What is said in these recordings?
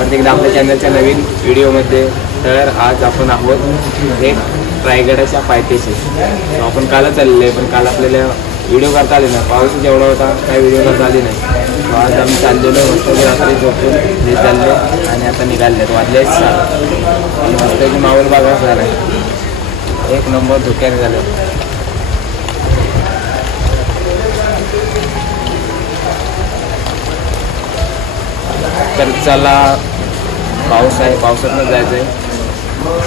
परत एकदा आपल्या चॅनलच्या नवीन व्हिडिओमध्ये. तर आज आपण आहोत एक रायगडाच्या पायथ्याशी. आपण कालच चाललेलो आहे, पण काल आपल्याला व्हिडिओ करता आले नाही, पाऊस जेवढा होता काही व्हिडिओ करता आली नाही. आज आम्ही चाललेलो मस्त रात्री झोपून हे चालले आणि आता निघाले. वाजले 6 मस्त माहोल बघा झाला आहे, एक नंबर धोक्याने झालं. तर चला, पाऊस आहे, पावसातनं जायचं आहे,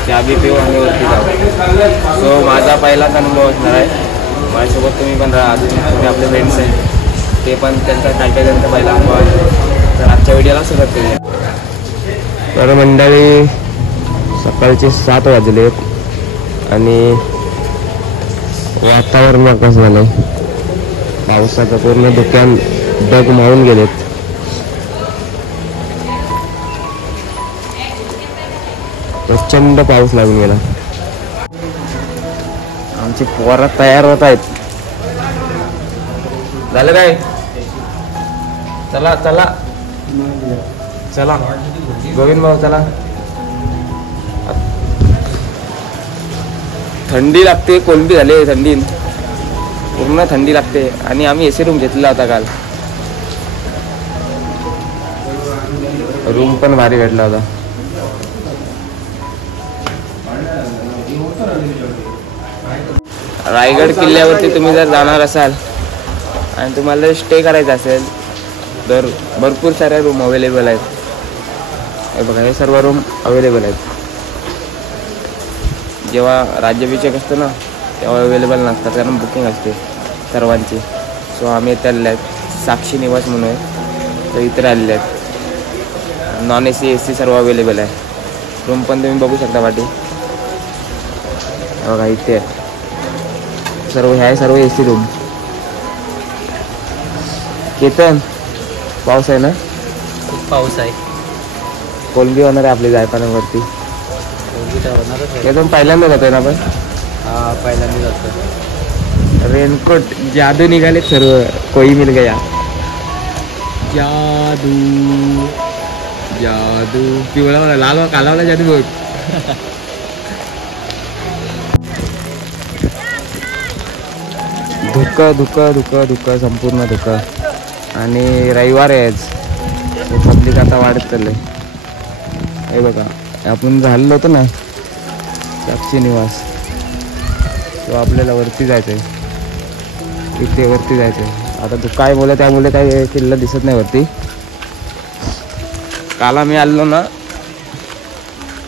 चहा बी पिऊ आणि वरती जाऊ. सो माझा पहिलाच अनुभव असणार आहे. माझ्यासोबत तुम्ही पण राहा, अजून तुम्ही आपले फ्रेंड्स आहेत ते पण त्यांचा काय त्यांचा पहिला अनुभव आहे. तर आजच्या व्हिडिओला सुरुवात करूया. तर मंडळी, सकाळचे 7 वाजलेत आणि वातावरण कसं झालं, पावसाचं पूर्ण धुक्यान ढग मावून गेलेत. प्रचंड पाऊस लागून गेला. आमची पोरं तयार होत आहेत. झालं काय? चला चला चला गोविंद भाऊ चला. थंडी लागते, कोलंबी झाले थंडीन, पूर्ण थंडी लागते. आणि आम्ही एसी रूम घेतलेला होता काल, रूम पण भारी भेटला होता. रायगड किल्ल्यावरती तुम्ही जर जाणार असाल आणि तुम्हाला स्टे करायचा असेल तर भरपूर साऱ्या रूम अवेलेबल आहेत. हे बघा, हे सर्व रूम अवेलेबल आहेत. जेव्हा राज्याभिषेक असतो ना तेव्हा अवेलेबल नसतात, कारण बुकिंग असते सर्वांची. सो आम्ही इथे आलेले आहेत, साक्षी निवास म्हणून आहे, तर इथे आलेले आहेत. नॉन AC AC सर्व अवेलेबल आहे. रूम पण तुम्ही बघू शकता पाठी, बघा इथे सर्व. ह्या सर्व AC रूम. केतन, पाऊस आहे ना? खूप पाऊस आहे. कोलंबी होणार आहे आपली जायपाण्यावरती. केतन पहिल्यांदा जातोय ना आपण? हा, पहिल्यांदा जातो. रेनकोट जादू निघाले सर्व. कोई मिल गया. जादू जादू पिवळा लाल कालावला जादू बघ. धुकं धुकं धुकं धुकं, संपूर्ण धुकं. आणि रविवार आहे आज, पब्लिक आता वाढत चाललंय. हे बघा, आपण झालेलो होतो ना साक्षी निवास, तो आपल्याला वरती जायचं आहे, इथे वरती जायचं आहे. आता तू काय बोला त्यामुळे काय किल्ला दिसत नाही वरती. काल आम्ही आलो ना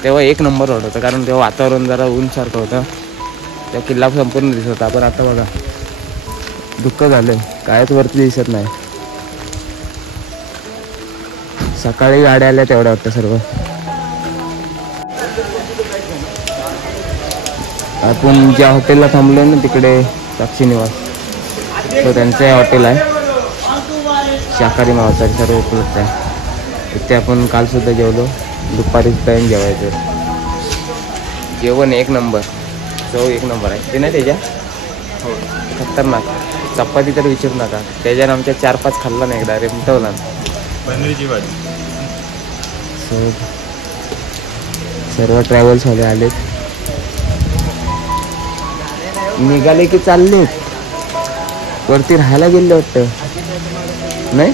तेव्हा एक नंबर वाटत होतं, कारण तेव्हा वातावरण जरा ऊनसारखं होतं, त्या किल्ला संपूर्ण दिसत होता. पण आता बघा दुःख झालंय, कायच वरती दिसत नाही. सकाळी गाड्या आल्या तेवढ्या वाटतं सर्व. आपण ज्या हॉटेलला थांबलो ना तिकडे साक्षी निवास, तो त्यांचं हॉटेल आहे, शाकाहारी मांसाहारी सर्व उपलब्ध आहे. इथे आपण काल सुद्धा जेवलो, दुपारी टाईम जेवायचं. जेवण एक नंबर, चव एक नंबर आहे. ते नाही त्याच्या हो खतरनाक. चपाती तर विचारू नका, त्याच्यानं आमच्या 4-5 खाल्ला नाही एकदा, रे मिटवला. पनीरची भाजी. सर्व ट्रॅव्हल्स वाले आलेत, निघाले की चाललेत. वरती राहायला गेले वाटतं नाही,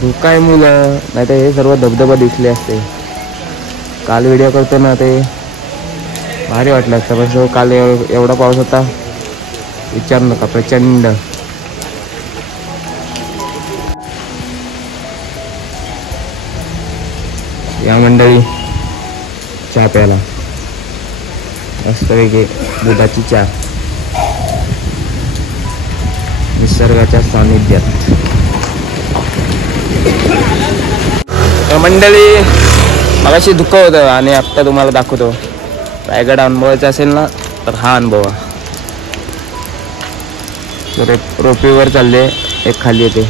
धोका आहे मुलं, नाही तर हे सर्व धबधबा दिसले असते. काल व्हिडिओ करतो ना ते भारी वाटलं असतं, पण सो काल एवढा पाऊस होता विचार नका, प्रचंड. या मंडळी चहा प्यायला मस्त वेगळे दुधाची चहा, निसर्गाच्या सानिध्यात. मंडळी मगाशी दुःख होतं आणि आत्ता तुम्हाला दाखवतो. रायगड अनुभवायचा असेल ना तर हा अनुभव. रोपवेवर चालले, एक खाली येते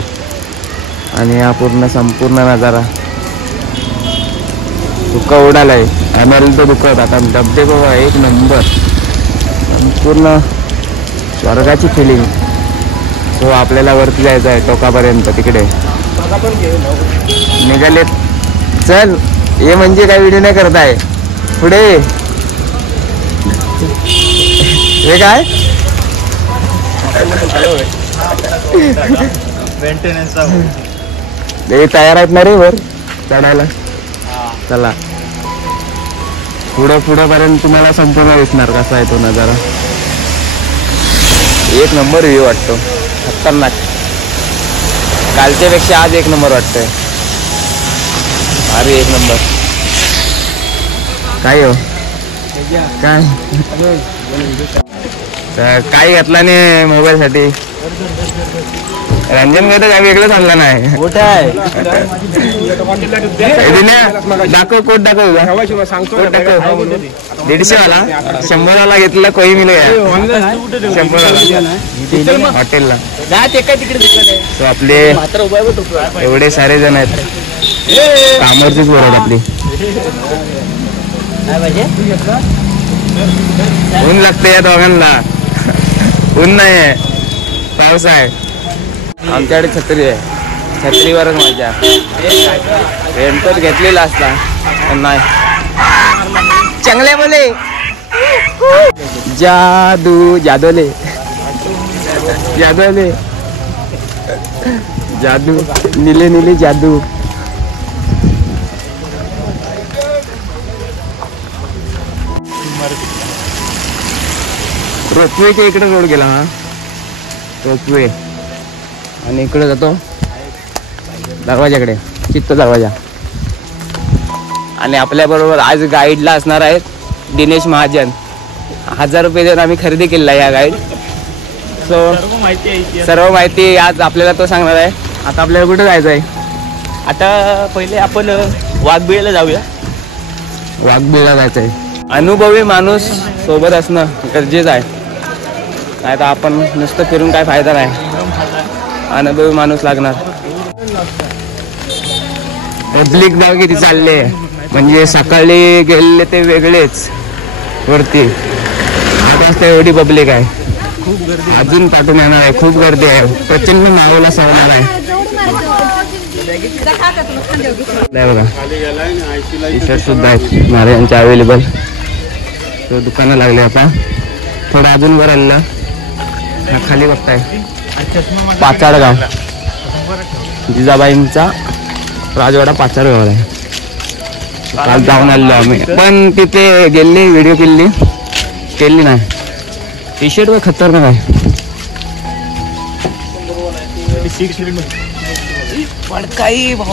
आणि हा संपूर्ण नजारा. धुका उडालाय, आम्हाला तो धुका होता. आता धबधबा एक नंबर, संपूर्ण स्वर्गाची फिलिंग. तो आपल्याला वरती जायचं आहे टोकापर्यंत तिकडे. निघाले. चल हे म्हणजे काय व्हिडिओ नाही करताय पुढे. हे काय हे तयार आहेत ना रे वर चढायला. चला पुढं पर्यंत तुम्हाला संपूर्ण दिसणार कसा आहे तो नजारा. एक नंबर व्ह्यू वाटतो. खतरनाक. कालच्यापेक्षा आज एक नंबर वाटतंय. अरे एक नंबर. काय हो काय काय घेतला नाही मोबाईल साठी. रंजन काय काय वेगळं चाललं नाही. मोठा आहे. दाखव कोट दाखव. 150 वाला 100 वाला घेतला कोई मिल गया. 100 वाला हॉटेलला. तो आपले एवढे सारे जण आहेत. कामावरचीच बरोबर आपली. ऊन लागते या दोघांना. ऊन नाही आहे पाऊस आहे. आमच्याकडे छत्री आहे. छत्रीवरच मजा. रेनकोट घेतलेला असता पण नाही. चांगले बोले जादू जादोले जादोले जादू नीले नीले जादू. रोपवेच्या इकडे रोड गेला हा. रोपवे आणि इकडे जातो दरवाजाकडे. चित्त दरवाजा. आणि आपल्या बरोबर आज गाईडला असणार आहेत दिनेश महाजन. 1000 रुपये देऊन आम्ही खरेदी केलेला या गाईड. सो सर्व माहिती आज आपल्याला तो सांगणार आहे. आता आपल्याला कुठे जायचं आहे. आता पहिले आपण वाघबिळेला जाऊया. वाघबिळला जायचं आहे. अनुभवी माणूस सोबत असणं गरजेचं आहे. नाही तर आपण नुसतं फिरून काय फायदा नाही. अनुभवी माणूस लागणार. पब्लिक नाव किती चालले म्हणजे सकाळी गेलेले ते वेगळेच वरती. 8 वाजता एवढी पब्लिक आहे. अजून पाठवून येणार आहे. खूप गर्दी आहे. प्रचंड नावाला सवणार आहे. बघा टी शर्ट सुद्धा आहेत नारायणचे अवेलेबल. तो दुकानं लागले. आता थोडं अजून वर आलं खाली बघताय पाचाडगाव. जिजाबाईंचा राजवाडा पाचाडगाव आहे. काल जाऊन आलेलो आम्ही पण तिथे गेली व्हिडिओ केली नाही. टी शर्ट वर खतरनाक आहे.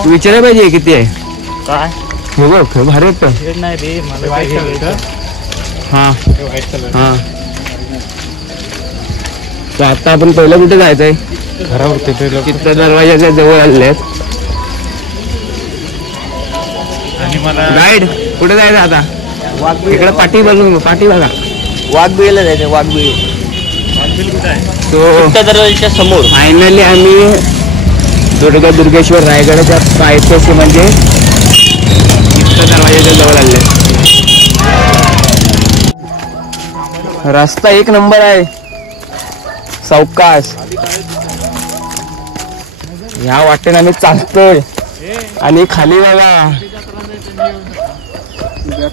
विचारायला पाहिजे किती आहे काय हे बघ भारी वाटतं. हा हा. तर आता आपण पहिलं कुठे जायचंय. घरावरती चित्त दरवाजाच्या जवळ आलेले आहेत. गाईड कुठे जायचं आता. इकडे पाठी बघा. वाघबिळेला जायचं. वाघबिळे तो दरवाजाच्या समोर. फायनली आम्ही दुर्गेश्वर रायगडाच्या पायथ्याशी म्हणजे चित्त दरवाजाच्या जवळ आले. रस्ता एक नंबर आहे. सावकाश ह्या वाटेने आम्ही चालतोय. आणि खाली बघा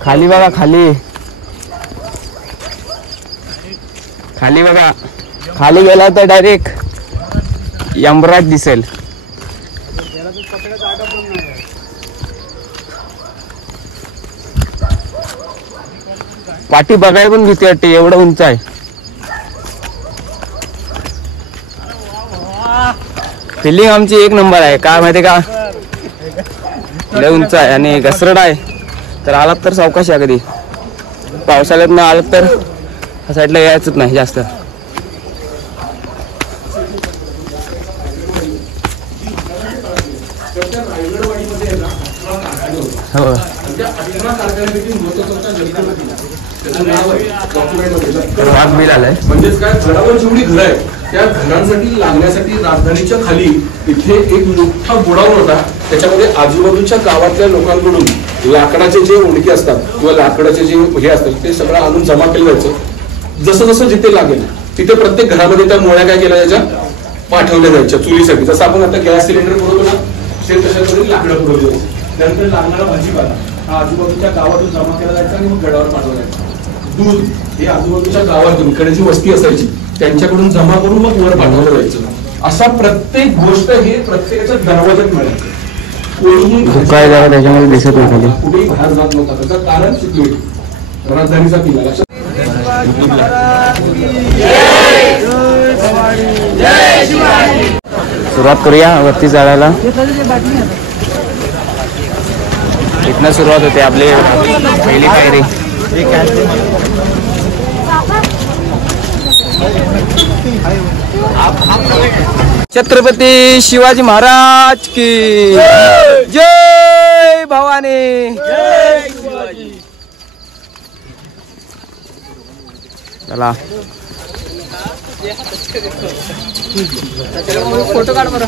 खाली बघा. खाली गेला तर डायरेक्ट यमराज दिसेल. पाठी बघायला पण भीती वाटते. एवढं उंच आहे. फिलिंग आमची एक नंबर आहे. काय माहिती का लय उंच आहे आणि घसरट आहे. तर आलात तर सावकाश या. कधी पावसाळ्यात न आलात तर ह्या साईडला यायचंच नाही जास्त. हो वाघबिळ आलाय. म्हणजेच काय गडावर जेवढी घरं आहेत त्या घरांसाठी लागण्यासाठी राजधानीच्या खाली इथे एक मोठा गोडाऊन होता. त्याच्यामध्ये आजूबाजूच्या गावातल्या लोकांकडून लाकडाचे जे ओंडके असतात किंवा लाकडाचे जे हे असतात ते सगळं आणून जमा केलं जायचं. जसं जसं जिथे लागेल तिथे प्रत्येक घरामध्ये त्या मोळ्या काय केल्या जायच्या पाठवल्या जायच्या चुलीसाठी. जसं आपण आता गॅस सिलेंडर पुरवतो ना तशाकडे लाकडं पुरवली जायची. त्यानंतर लागणारा भाजीपाला हा आजूबाजूच्या गावातून जमा केला जायचा आणि मग गडावर पाठवला जायचा. दूध हे आजूबाजूच्या गावातून इकडे जी वस्ती असायची त्यांच्याकडून जमा करून मग वर पाठवलं जायचं. असा प्रत्येक गोष्ट हे प्रत्येकाच्या दरवाज्यात मिळायचं. कोणीही धुकाय जरा त्याच्यामध्ये दिसत नाही खाली. कुठेही बाहेर जात नव्हता. त्याचं कारण सिक्युरिटी, राजधानीचा किल्ला. लक्षात सुरुवात करूया वरती चढायला. इथनं सुरुवात होते आपली पहिली पायरी. छत्रपती शिवाजी महाराज की जय भवानी. चला फोटो काढ बरं.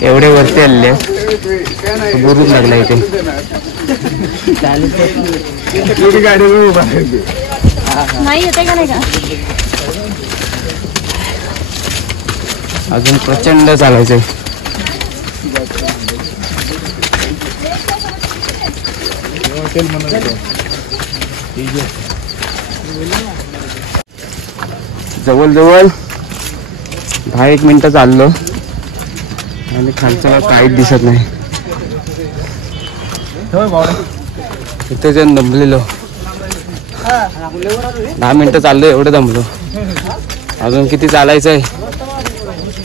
एवढे वरती आले बोलूच लागला इथे. नाही येते का नाही का अजून प्रचंड चालायचंय. जवळजवळ 10-1 मिनिटं चाललो आणि खालचं काहीच दिसत नाही. इथे जण दमलेलो. 10 मिनिटं चाललो, एवढं दमलो. अजून किती चालायचंय,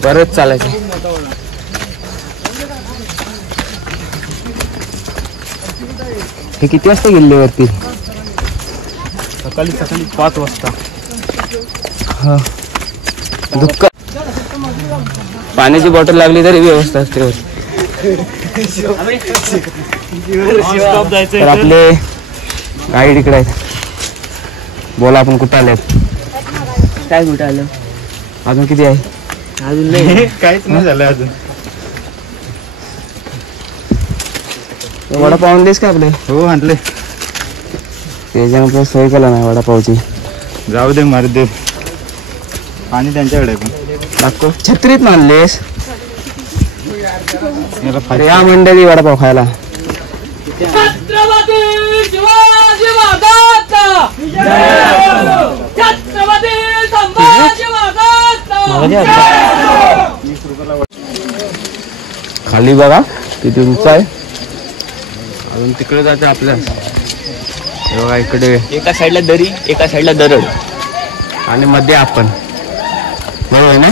परत चालायचं. हे किती वाजता गेले वरती? सकाळी 5 वाजता. हा दुःख. पाण्याची बॉटल लागली तरी व्यवस्था असते. तर आपले गाईड इकडे आहेत. बोला आपण कुठं आलेत? काय कुठं आलं? अजून किती आहे? अजून नाही, काहीच नाही झालं अजून. वडापाव आणलेस का आपले? हो आणले. त्याच्यानंतर सोय केला नाही वडापावची. जाऊ दे मारू दे. पाणी त्यांच्याकडे पण दाखव. छत्रीत मानलेस अरे या मंडळी वडापाव खायला. छत्रपती शिवाजी महाराज, छत्रपती संभाजी महाराज. खाली बघा किती उंच आहे. अजून तिकडे जायचं आपल्या. हे बघा इकडे एका साईडला दरी, एका साईडला दरड आणि मध्ये आपण. बरोबर ना?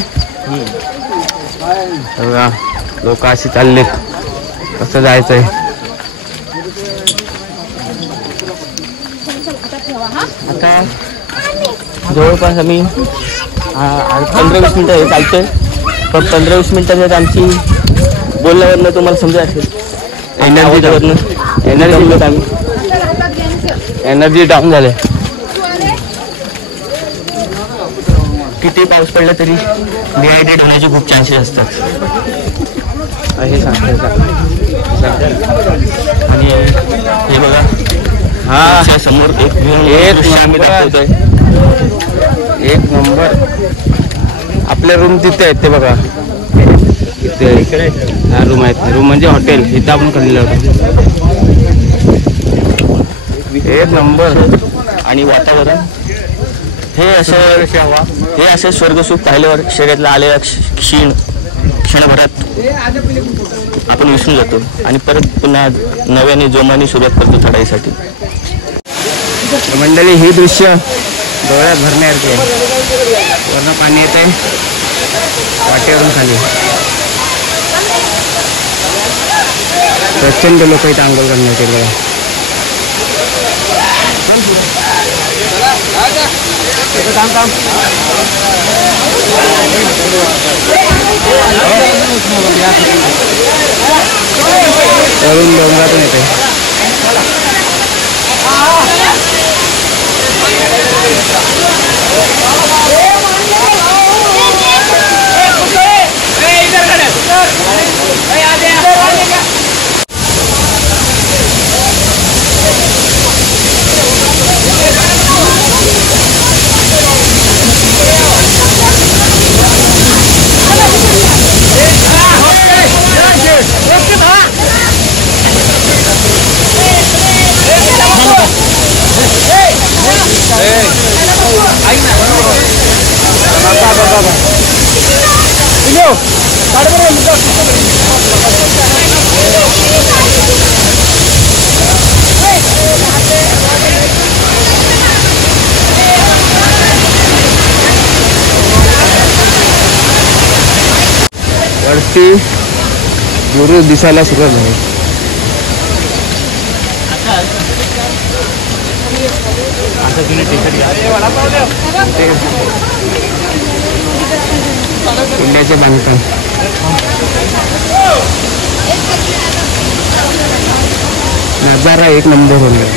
बघा लोक अशी चाललेत. कसं जायचंय? आता जवळपास आम्ही 15-20 मिनिटं चालतोय. पण 15-20 मिनिटात आमची बोलण्यावरनं तुम्हाला समजा असेल एनर्जी डाऊन झाले. किती पाऊस पडला तरी डिहायड्रेट होण्याचे खूप चान्सेस असतात हे सांगतात. आणि हे बघा हा समोर एक आम्ही दाखवतोय. एक नंबर. आपल्या रूम तिथे आहेत ते बघा. इथे इकडे हा रूम आहेत. रूम म्हणजे हॉटेल. इथं आपण खाल्लेलं होतं. एक नंबर. आणि वातावरण हे असं स्वर्गसुख पाहिल्यावर शरीरातला आलेला क्षणभरात आपण विसरून जातो आणि परत पुन्हा नव्याने जोमाने सुरुवात करतो चढाईसाठी. मंडळी ही दृश्य डोळ्यात भरण्यासारखे आहे. वरनं पाणी येते वाटेवरून खाली. प्रचंड लोक इथे आंघोळ करण्यात येते. वरून डोंगरातून येते. वरती गुरु दिसायला सुरुवात झाली. इंडियाचे बांधकाम नजारा एक नंबर होणार.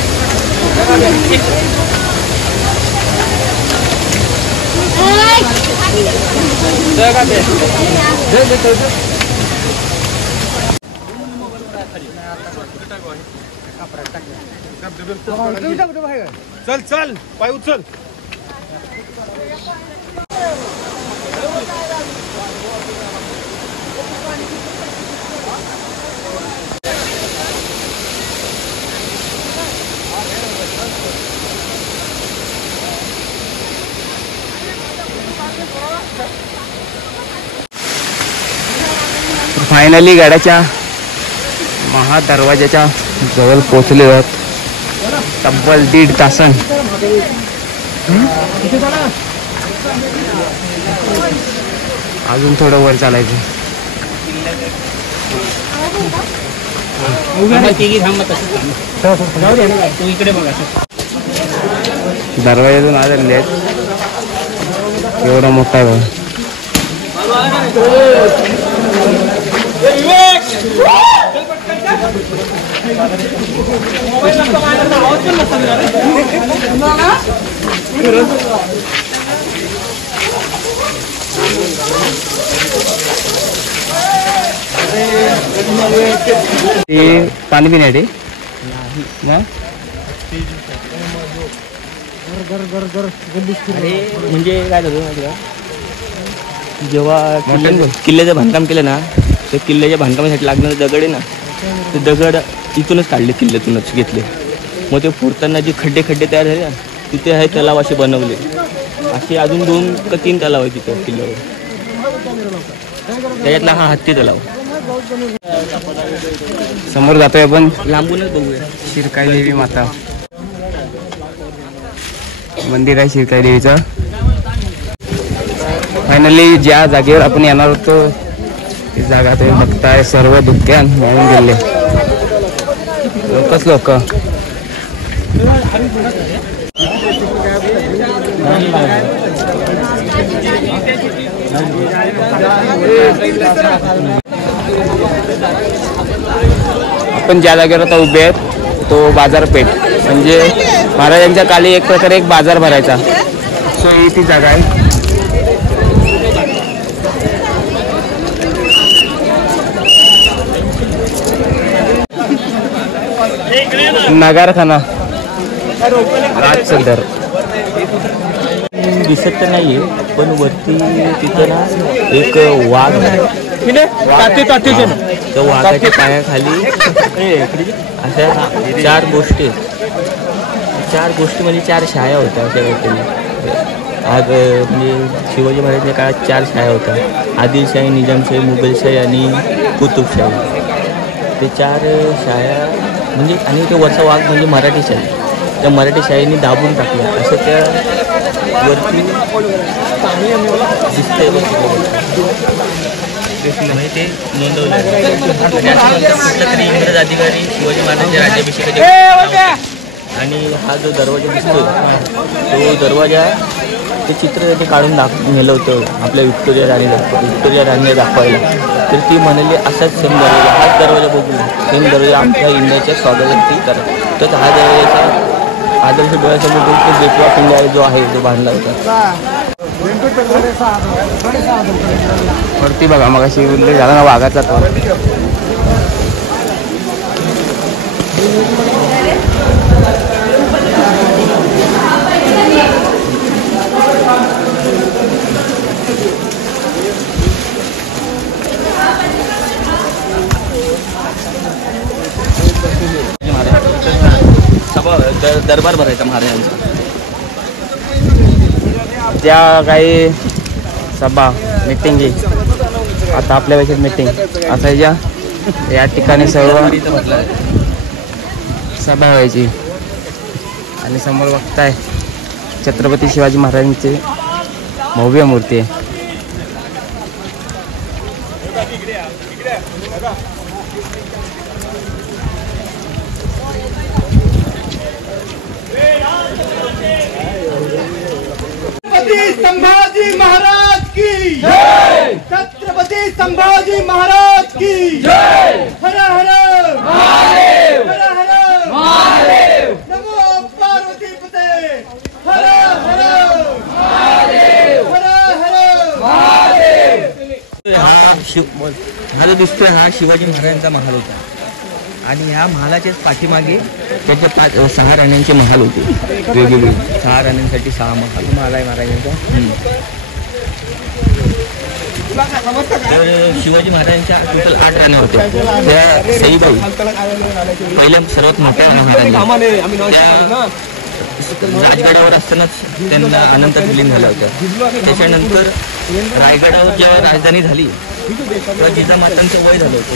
चल चल पाय उचल. फायनली गाड्याच्या महादरवाजाच्या जवळ पोहोचले आहोत. तब्बल 1.5 तासन. अजून थोडं वर चालायचं. दरवाजातून आलेले आहेत. एवढा मोठा आहे. पाणी पिण्यासाठी ना म्हणजे काय झालं जेव्हा किल्ल्याचं बांधकाम केलं ना, तर किल्ल्याच्या बांधकामासाठी लागणारे दगड आहे ना, ते दगड इथूनच काढले, किल्ल्यातूनच घेतले. मग ते फोडताना जे खड्डे तयार झाले ना, तिथे आहे तलाव असे बनवले. असे अजून 2 का 3 तलाव आहे तिथं किल्ल्यावर. त्याच्यातला हा हत्ती तलाव. समोर जातोय आपण. लांबूनच बघूया. शिरकाई देवी माता मंदिर आहे शिरकाई देवीचं. फायनली ज्या जागेवर आपण येणार होतो ती जागा तुम्ही बघताय. सर्व दुकान मिळून गेले. लोकच लोक. आपण ज्या जागेवर आता उभे आहेत तो बाजारपेठ, म्हणजे महाराजांच्या काली एक प्रकारे एक बाजार भरायचा. सो ही ती जागा आहे. नगारखाना राजसदर दिसत तर नाहीये, पण वरती तिथं ना एक वाघ आहे. त्या वाघाच्या पायाखाली अशा 4 गोष्टी आहेत. 4 गोष्टी म्हणजे 4 शाया होत्या अशा काहीतरी. आज म्हणजे शिवाजी महाराजांच्या काळात 4 शाया होत्या. आदिलशाही, निजामशाही, मुघलशाही आणि कुतुबशाही. ते 4 शाया म्हणजे, आणि ते वरचा वाघ म्हणजे मराठी शाही. त्या मराठी शाहीने दाबून टाकलं असं त्या वरती दिसतंय. म्हणजे ते नोंदवलं. कुठला तरी इंग्रज अधिकारी शिवाजी महाराजांच्या राज्याभिषेकाचे. आणि हा जो दरवाजा दिसतोय तो दरवाजा, ते चित्र ते काढून नेलं होतं आपल्या विक्टोरिया राणीला दाखवायला. तर ती म्हणाली असाच सेम दरवाजा, हाच दरवाजा बघू, सेम दरवाजा आमच्या इंडियाच्या स्वागतासाठी करा. तर हा दरवाजाचा आदर्श डोळ्यासमोर तो गेटवे ऑफ इंडिया जो आहे तो बांधला होता. वरती बघा मग अशी उल्लेख झाला ना वाघाचा. तो दरबार भरायचा महाराजांचा. ज्या काही सभा मीटिंग आता आपल्या पैशात मीटिंग असायच्या या ठिकाणी सर्व सभा व्हायची आणि समोर बघताय छत्रपती शिवाजी महाराजांची भव्य मूर्ती आहे. संभाजी महाराज की जय. छत्रपती संभाजी महाराज की जय. हर हर महादेव. हर हर महादेव. नमो पार्वती पते. हर हर महादेव. हर हर महादेव. हा जो दिसतोय हा शिवाजी महाराजांचा महाल होता आणि ह्या महालाच्याच पाठीमागे त्याचे 6 राण्यांचे महाल होते वेगवेगळे. 6 राण्यांसाठी 6 महाल आहे महाराजांचा. तर शिवाजी महाराजांच्या टोटल 8 राण्या होत्या. त्या सईबाई पहिल्या सर्वात मोठ्या महाराणी राजगडावर असतानाच त्यांना अनंत विलीन झाल्या होत्या. त्याच्यानंतर रायगडावर जेव्हा राजधानी झाली तेव्हा जिजामातांचं वय झालं होतं.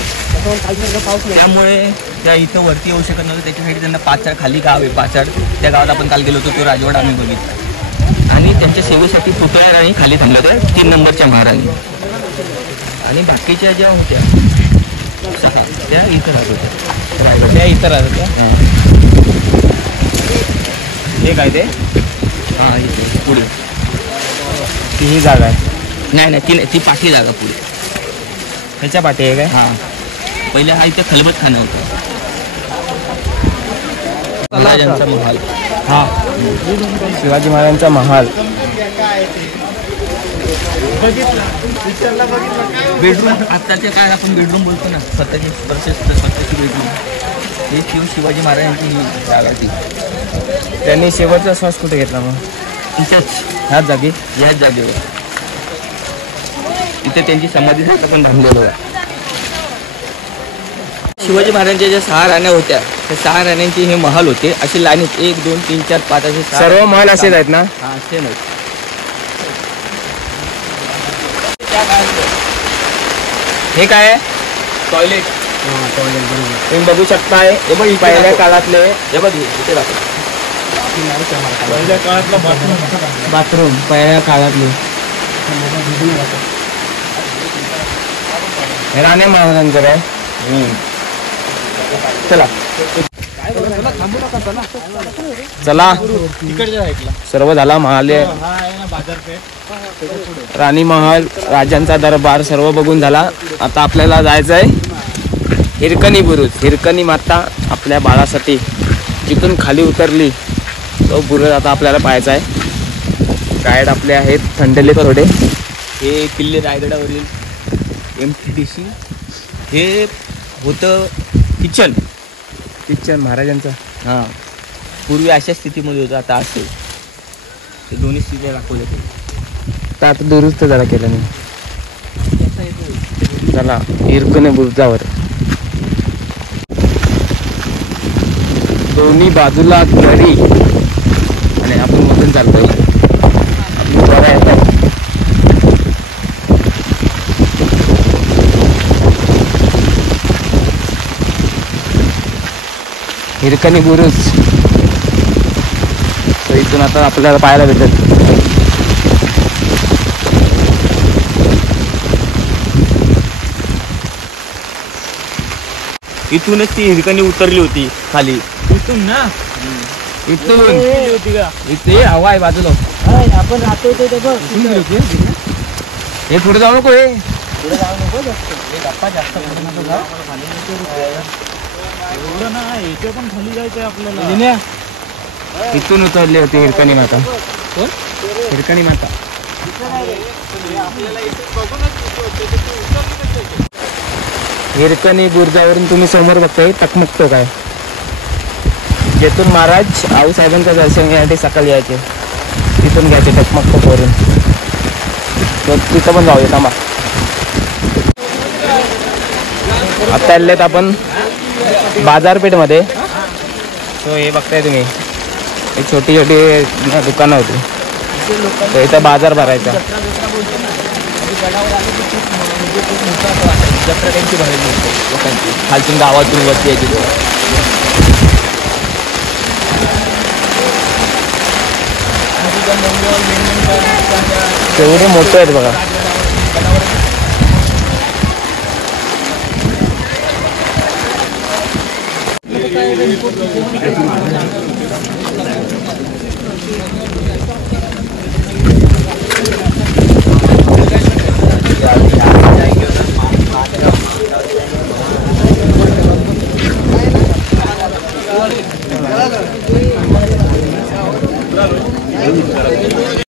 त्यामुळे त्या इथं वरती येऊ शकत नव्हतं. त्याच्यासाठी त्यांना पाचाड खाली गाव आहे पाचाड, त्या गावात आपण काल गेलो होतो तो राजवाडा आम्ही बघितला. आणि त्यांच्या सेवेसाठी पुतळ्या राणी खाली थांबल्या होत्या 3 नंबरच्या महाराणी. आणि बाकीच्या ज्या होत्या 6 त्या इथं राहत होत्या रायगड. त्या इथं राहत होत्या. हे काय ते हां इथे पुढे ही जागा आहे. नाही ती पाठी जागा पुढे ह्याच्या पाठी आहे काय? हां पहिले हा इथे खलबत खाना होता महाराजांचा महाल. हा शिवाजी महाराजांचा महाल. बेडरूम आत्ताच्या काळात आपण बेडरूम बोलतो ना स्वतःची बेडरूम. हे शिवाजी महाराजांची ही जागा ती. त्यांनी शेवटचा श्वास कुठे घेतला मग? इथेच ह्याच जागी. याच जागेवर इथे त्यांची समाधी पण बांधलेलं होतं. शिवाजी महाराजांच्या ज्या 6 राण्या होत्या त्या 6 राण्यांचे हे महल होते. असे लाईनीत 1 2 3 4 5 असे सर्व महल असेच आहेत ना? हां सेम आहेत. हे काय आहे? टॉयलेट. टॉयलेट बरोबर तुम्ही बघू शकताय. हे बघ पहिल्या काळातले हे बघ इथे दाखव. पहिल्या काळातला बाथरूम पहिल्या काळातले राणे महाराजांचं आहे. चला चला सर्व झाला. महाल राणी महल राजांचा दरबार सर्व बघून झाला. आता आपल्याला जायचं आहे हिरकणी बुरुज. हिरकणी माता आपल्या बाळासाठी जिथून खाली उतरली तो बुरुज आता आपल्याला पाहायचा आहे. गाईड आपले आहेत थंडले थोडे. हे किल्ले रायगडावरील MTDC हे होतं किचन महाराजांचं. हां पूर्वी अशा स्थितीमध्ये होतं आता असे ते दोन्ही स्थिती दाखवल्या ते. तर आता दुरुस्त जरा केलं नाही. चला हिरकणी बुरुजावर. दोन्ही बाजूला दरी आणि आपण मधून चालतोय. आपली द्वारा येतात. हिरकणी बुरुज. तर इथून आता आपल्याला पाहायला भेटत. इथूनच ती हिरकणी उतरली होती खाली. इथून ना इथून होती का? इथे हवा आहे बाजूला. आपण राहतो ते बघ. हे पुढे जाऊ नको. हे एवढं ना इथे पण खाली जायचंय आपल्याला. इथून उतरली होती हिरकणी माता. हिरकणी माता हिरकणी बुरुजावरून तुम्ही समोर बघताय टकमकतो काय. जेथून महाराज आऊसाहेबांचं दर्शन घेण्यासाठी सकाळी यायचे तिथून घ्यायचे टकमकतो वरून. तिथं पण जाऊया थांबा. आता आलेत आपण बाजारपेठमध्ये. सो हे बघताय तुम्ही एक छोटी छोटी दुकानं होती. तर इथं बाजार भरायचा. गडावर आले की खूप म्हणजे खूप मोठं असं वाटतं. जत्रा त्यांची भरायची असते लोकांची, खालतून गावातून वरती यायची तेवढे मोठे आहेत बघा.